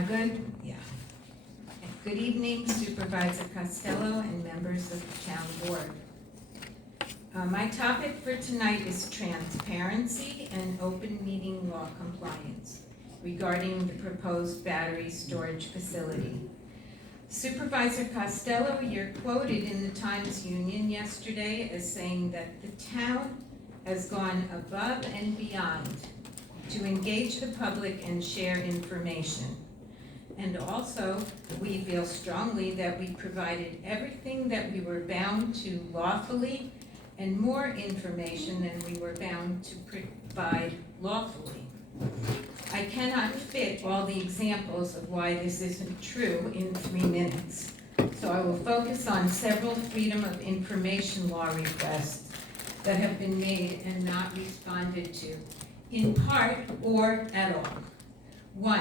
I good? Yeah. Good evening, Supervisor Costello and members of the town board. My topic for tonight is transparency and open meeting law compliance regarding the proposed battery storage facility. Supervisor Costello, you're quoted in the Times Union yesterday as saying that the town has gone above and beyond to engage the public and share information. And also, we feel strongly that we provided everything that we were bound to lawfully and more information than we were bound to provide lawfully. I cannot fit all the examples of why this isn't true in 3 minutes, so I will focus on several Freedom of Information Law requests that have been made and not responded to, in part or at all. 1.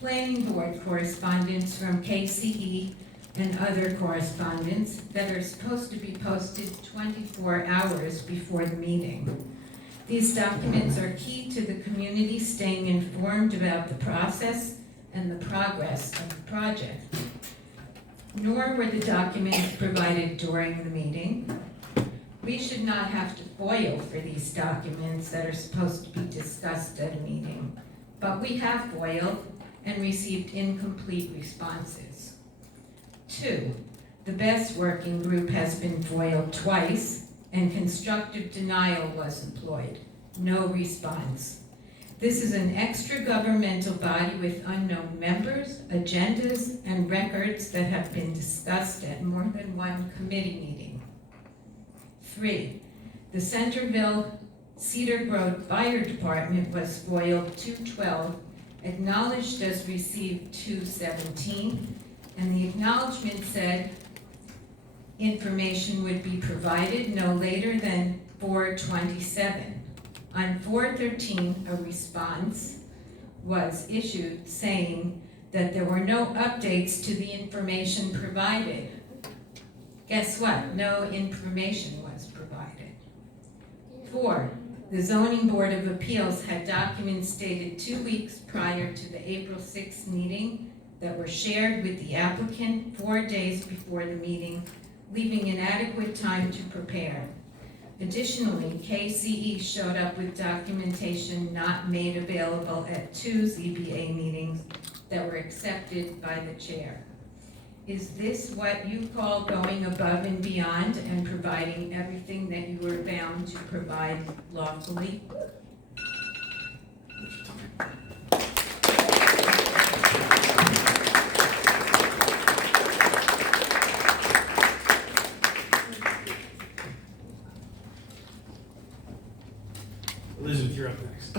Planning board correspondence from KCE and other correspondence that are supposed to be posted 24 hours before the meeting. These documents are key to the community staying informed about the process and the progress of the project. Nor were the documents provided during the meeting. We should not have to FOIL for these documents that are supposed to be discussed at a meeting, but we have FOILed and received incomplete responses. 2, the BESS working group has been FOILed twice and constructive denial was employed. No response. This is an extra governmental body with unknown members, agendas, and records that have been discussed at more than one committee meeting. 3, the Centerville Cedar Grove Fire Department was FOILed 2/12, acknowledged as received 2/17, and the acknowledgement said information would be provided no later than 4/27. On 4/13, a response was issued saying that there were no updates to the information provided. Guess what? No information was provided. 4, the Zoning Board of Appeals had documents dated 2 weeks prior to the April 6th meeting that were shared with the applicant 4 days before the meeting, leaving inadequate time to prepare. Additionally, KCE showed up with documentation not made available at 2 ZBA meetings that were accepted by the chair. Is this what you call going above and beyond and providing everything that you were bound to provide lawfully? Elizabeth, you're up next.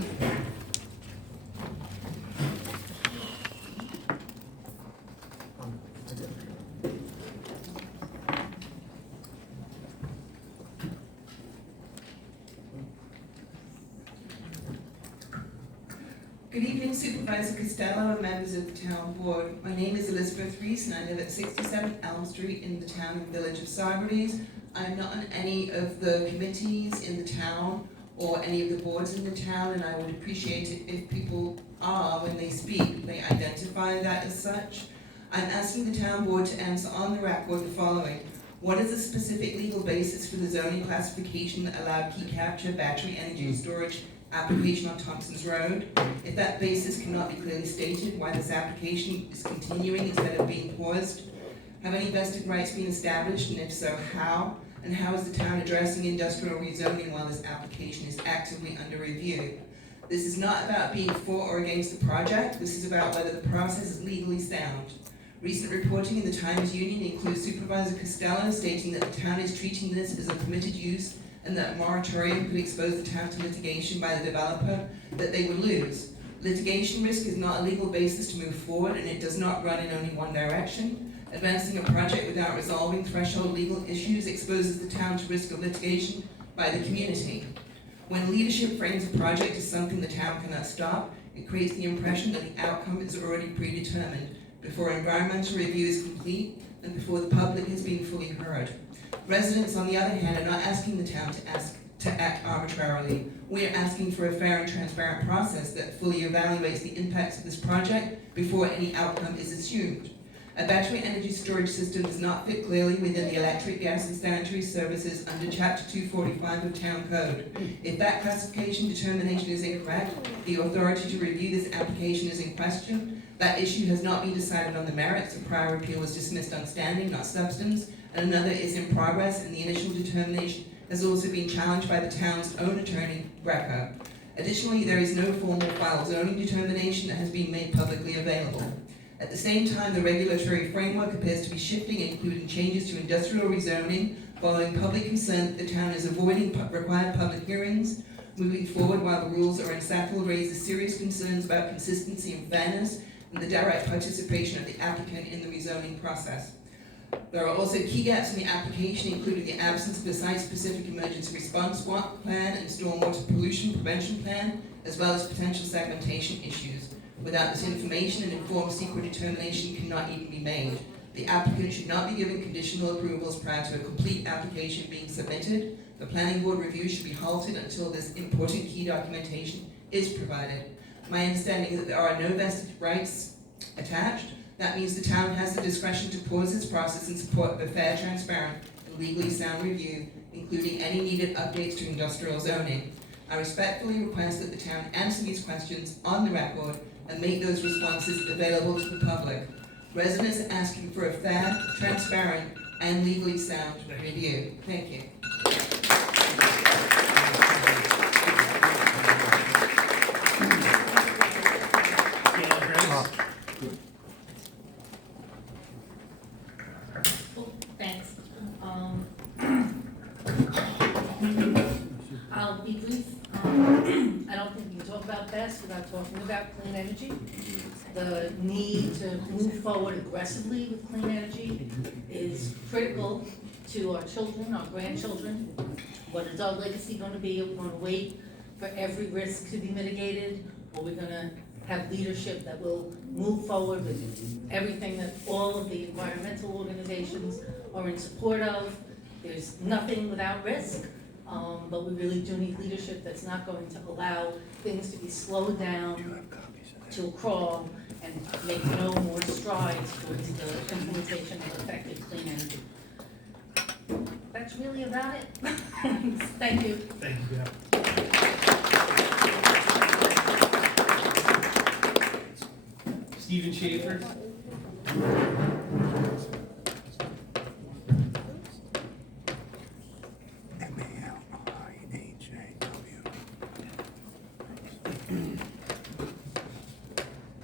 Good evening, Supervisor Costello and members of the town board. My name is Elizabeth Reese and I live at 67 Elm Street in the town and village of Saugerties. I'm not on any of the committees in the town or any of the boards in the town, and I would appreciate it if people are, when they speak, they identify that as such. I'm asking the town board to answer on the record the following. What is the specific legal basis for the zoning classification that allowed key capture battery energy storage application on Thompson's Road? If that basis cannot be clearly stated, why this application is continuing instead of being paused? Have any vested rights been established, and if so, how? And how is the town addressing industrial rezoning while this application is actively under review? This is not about being for or against the project. This is about whether the process is legally sound. Recent reporting in the Times Union includes Supervisor Costello stating that the town is treating this as a permitted use and that a moratorium could expose the town to litigation by the developer that they would lose. Litigation risk is not a legal basis to move forward, and it does not run in only one direction. Advancing a project without resolving threshold legal issues exposes the town to risk of litigation by the community. When leadership frames a project as something the town cannot stop, it creates the impression that the outcome is already predetermined before environmental review is complete and before the public has been fully heard. Residents, on the other hand, are not asking the town to act arbitrarily. We are asking for a fair and transparent process that fully evaluates the impacts of this project before any outcome is assumed. A battery energy storage system does not fit clearly within the electric, gas, and sanitary services under Chapter 245 of Town Code. If that classification determination is incorrect, the authority to review this application is in question. That issue has not been decided on the merits. A prior appeal was dismissed on standing, not substance, and another is in progress, and the initial determination has also been challenged by the town's own attorney, Greco. Additionally, there is no formal final zoning determination that has been made publicly available. At the same time, the regulatory framework appears to be shifting, including changes to industrial rezoning. Following public consent, the town is avoiding required public hearings. Moving forward while the rules are unsettled raises serious concerns about consistency and fairness and the direct participation of the applicant in the rezoning process. There are also key gaps in the application, including the absence of a site-specific emergency response plan and stormwater pollution prevention plan, as well as potential segmentation issues. Without this information, an informed secret determination cannot even be made. The applicant should not be given conditional approvals prior to a complete application being submitted. The planning board review should be halted until this important key documentation is provided. My understanding is that there are no vested rights attached. That means the town has the discretion to pause this process in support of a fair, transparent, and legally sound review, including any needed updates to industrial zoning. I respectfully request that the town answer these questions on the record and make those responses available to the public. Residents are asking for a fair, transparent, and legally sound review. Thank you. Thanks. I'll be brief. I don't think we can talk about BESS without talking about clean energy. The need to move forward aggressively with clean energy is critical to our children, our grandchildren. What is our legacy going to be? Are we going to wait for every risk to be mitigated? Or are we going to have leadership that will move forward with everything that all of the environmental organizations are in support of? There's nothing without risk, but we really do need leadership that's not going to allow things to be slowed down to a crawl and make no more strides towards the implementation of effective clean energy. That's really about it. Thank you. Thank you, Gail. Stephen Schaefer.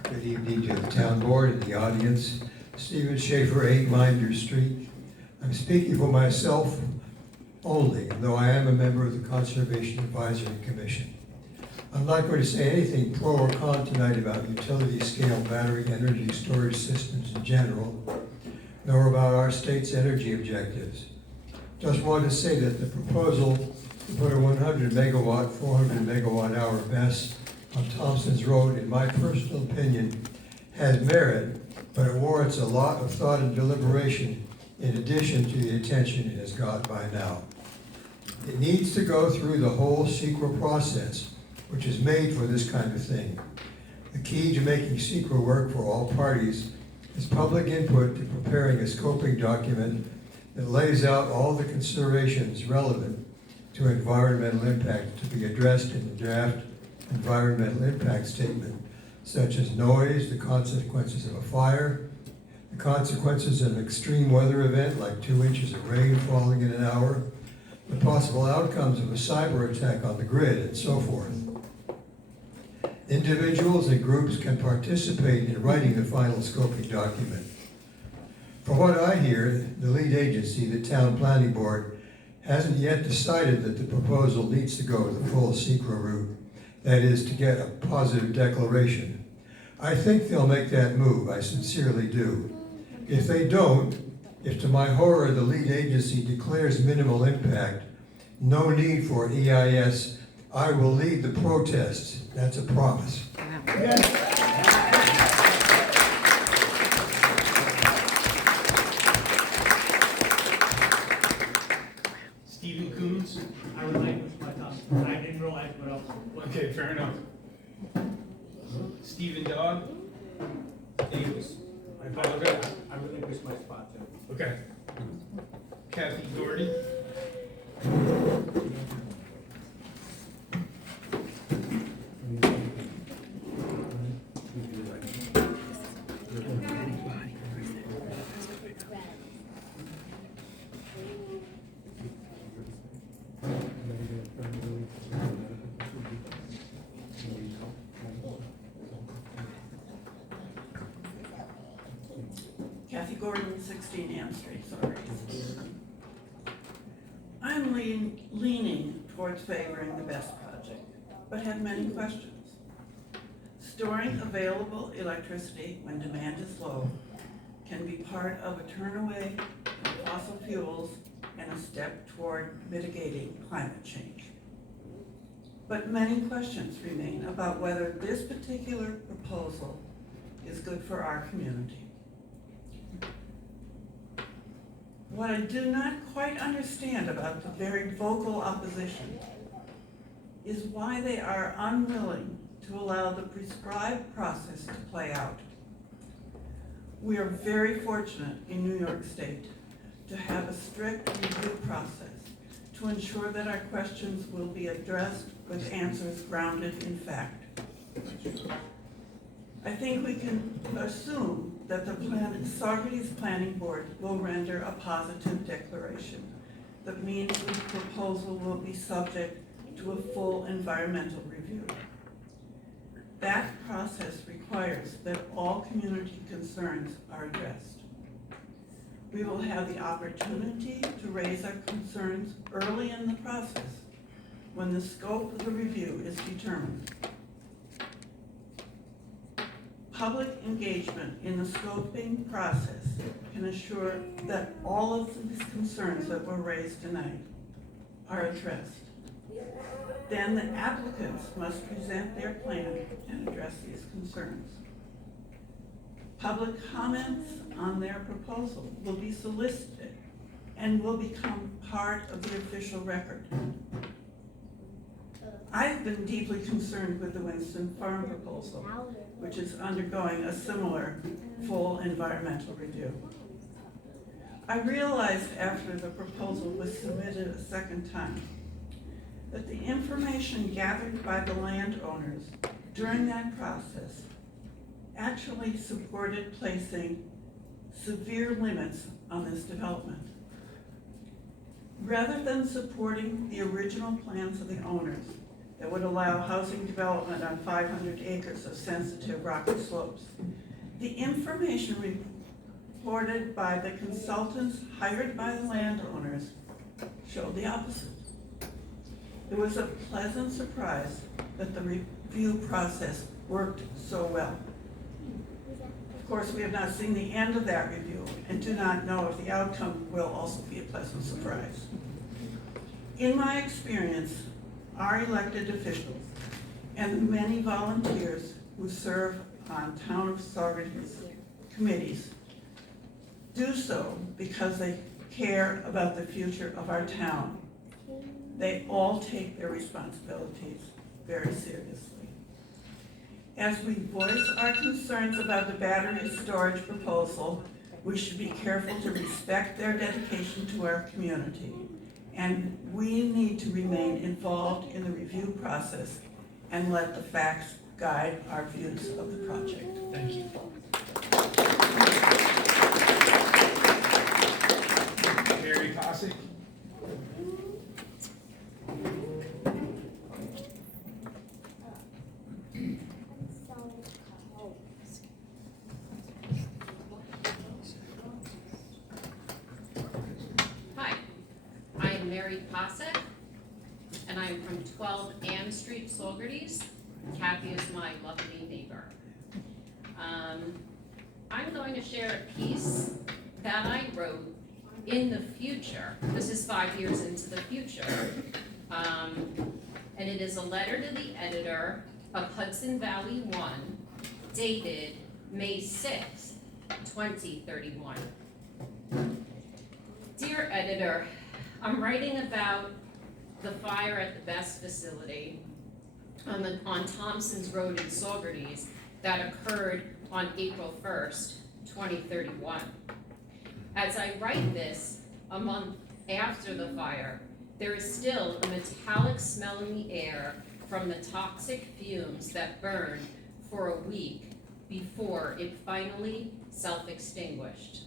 Good evening to the town board and the audience. Stephen Schaefer, 8 Minder Street. I'm speaking for myself only, though I am a member of the Conservation Advisory Commission. I'm not going to say anything pro or con tonight about utility scale battery energy storage systems in general, nor about our state's energy objectives. Just want to say that the proposal to put a 100 megawatt, 400 megawatt hour BESS on Thompson's Road, in my personal opinion, has merit, but it warrants a lot of thought and deliberation in addition to the attention it has got by now. It needs to go through the whole CEQA process, which is made for this kind of thing. The key to making CEQA work for all parties is public input to preparing a scoping document that lays out all the considerations relevant to environmental impact to be addressed in the draft environmental impact statement, such as noise, the consequences of a fire, the consequences of an extreme weather event like 2 inches of rain falling in an hour, the possible outcomes of a cyber attack on the grid, and so forth. Individuals and groups can participate in writing the final scoping document. From what I hear, the lead agency, the Town Planning Board, hasn't yet decided that the proposal needs to go the full CEQA route, that is, to get a positive declaration. I think they'll make that move, I sincerely do. If they don't, if to my horror the lead agency declares minimal impact, no need for an EIS, I will lead the protests. That's a promise. Stephen Coons. I would like fair enough. Stephen Dodd? Davis? I apologize. I relinquished my spot too. Okay. Kathy Doherty? Kathy Gordon, 16 Ann Street, sorry. I'm leaning towards favoring the BEST project, but have many questions. Storing available electricity when demand is low can be part of a turn away from fossil fuels and a step toward mitigating climate change. But many questions remain about whether this particular proposal is good for our community. What I do not quite understand about the very vocal opposition is why they are unwilling to allow the prescribed process to play out. We are very fortunate in New York State to have a strict review process to ensure that our questions will be addressed with answers grounded in fact. I think we can assume that the Saugerties Planning Board will render a positive declaration that means the proposal will be subject to a full environmental review. That process requires that all community concerns are addressed. We will have the opportunity to raise our concerns early in the process when the scope of the review is determined. Public engagement in the scoping process can assure that all of these concerns that were raised tonight are addressed. Then the applicants must present their plan and address these concerns. Public comments on their proposal will be solicited and will become part of the official record. I've been deeply concerned with the Winston Farm proposal, which is undergoing a similar full environmental review. I realized after the proposal was submitted a second time that the information gathered by the landowners during that process actually supported placing severe limits on this development. Rather than supporting the original plans of the owners that would allow housing development on 500 acres of sensitive rocky slopes, the information reported by the consultants hired by the landowners showed the opposite. It was a pleasant surprise that the review process worked so well. Of course, we have not seen the end of that review and do not know if the outcome will also be a pleasant surprise. In my experience, our elected officials and the many volunteers who serve on Town of Saugerties committees do so because they care about the future of our town. They all take their responsibilities very seriously. As we voice our concerns about the battery storage proposal, we should be careful to respect their dedication to our community. And we need to remain involved in the review process and let the facts guide our views of the project. Thank you. Mary Cossack? Hi, I am Mary Posset, and I'm from 12 Ann Street, Saugerties. Kathy is my lovely neighbor. I'm going to share a piece that I wrote in the future. This is 5 years into the future. And it is a letter to the editor of Hudson Valley One, dated May 6, 2031. Dear editor, I'm writing about the fire at the BEST facility on Thompson's Road in Saugerties that occurred on April 1st, 2031. As I write this, a month after the fire, there is still a metallic smell in the air from the toxic fumes that burned for a week before it finally self-extinguished.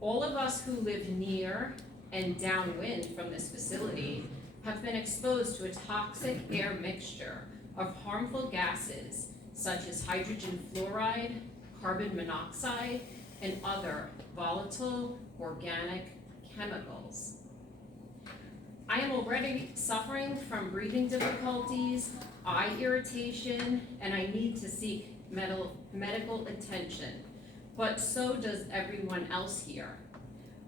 All of us who live near and downwind from this facility have been exposed to a toxic air mixture of harmful gases such as hydrogen fluoride, carbon monoxide, and other volatile organic chemicals. I am already suffering from breathing difficulties, eye irritation, and I need to seek medical attention, but so does everyone else here.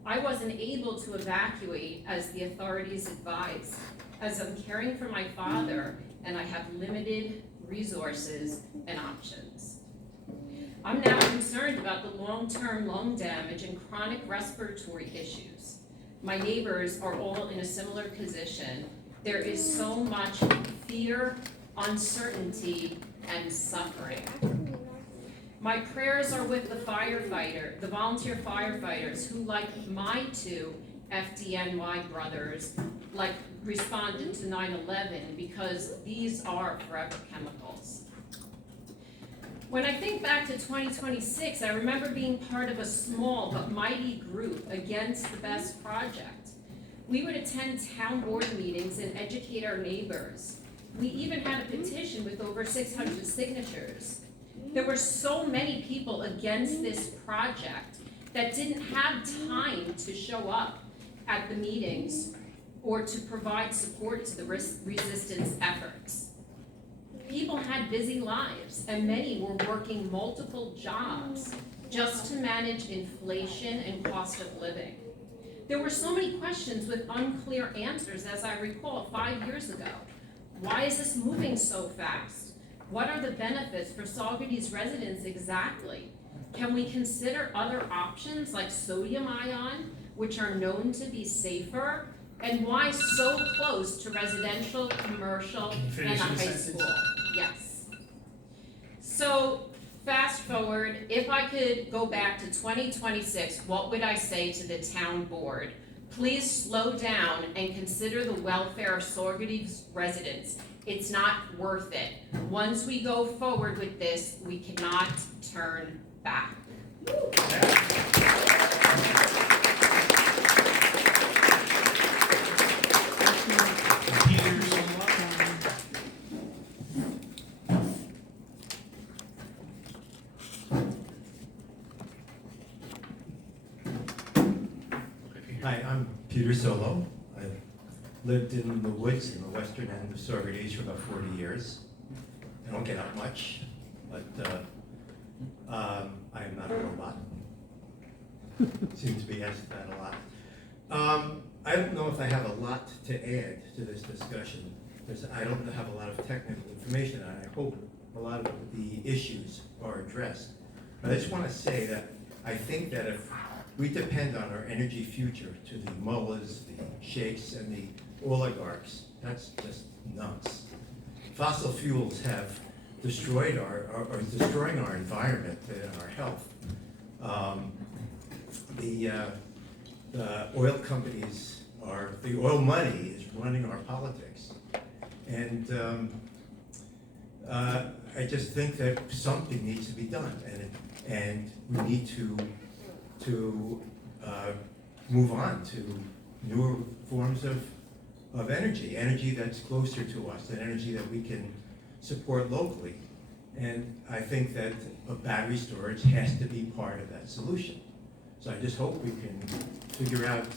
I wasn't able to evacuate as the authorities advised, as I'm caring for my father and I have limited resources and options. I'm now concerned about the long-term lung damage and chronic respiratory issues. My neighbors are all in a similar position. There is so much fear, uncertainty, and suffering. My prayers are with the volunteer firefighters who, like my two FDNY brothers, responded to 9/11 because these are forever chemicals. When I think back to 2026, I remember being part of a small but mighty group against the BEST project. We would attend town board meetings and educate our neighbors. We even had a petition with over 600 signatures. There were so many people against this project that didn't have time to show up at the meetings or to provide support to the resistance efforts. People had busy lives, and many were working multiple jobs just to manage inflation and cost of living. There were so many questions with unclear answers, as I recall 5 years ago. Why is this moving so fast? What are the benefits for Saugerties residents exactly? Can we consider other options like sodium ion, which are known to be safer? And why so close to residential, commercial, Can you and finish a the high sentence? school? Yes. So, fast forward, if I could go back to 2026, what would I say to the town board? Please slow down and consider the welfare of Saugerties residents. It's not worth it. Once we go forward with this, we cannot turn back. Peter Solo. Hi, I'm Peter Solo. I've lived in the woods in the western end of Saugerties for about 40 years. I don't get out much, but I am not a robot. Seem to be asked that a lot. I don't know if I have a lot to add to this discussion, because I don't have a lot of technical information, and I hope a lot of the issues are addressed. But I just want to say that I think that if we depend on our energy future to the mullahs, the sheikhs, and the oligarchs, that's just nuts. Fossil fuels have destroyed are destroying our environment and our health. The oil companies the oil money is running our politics. And I just think that something needs to be done, and we need to move on to newer forms of energy that's closer to us, and energy that we can support locally. And I think that a battery storage has to be part of that solution. So I just hope we can figure out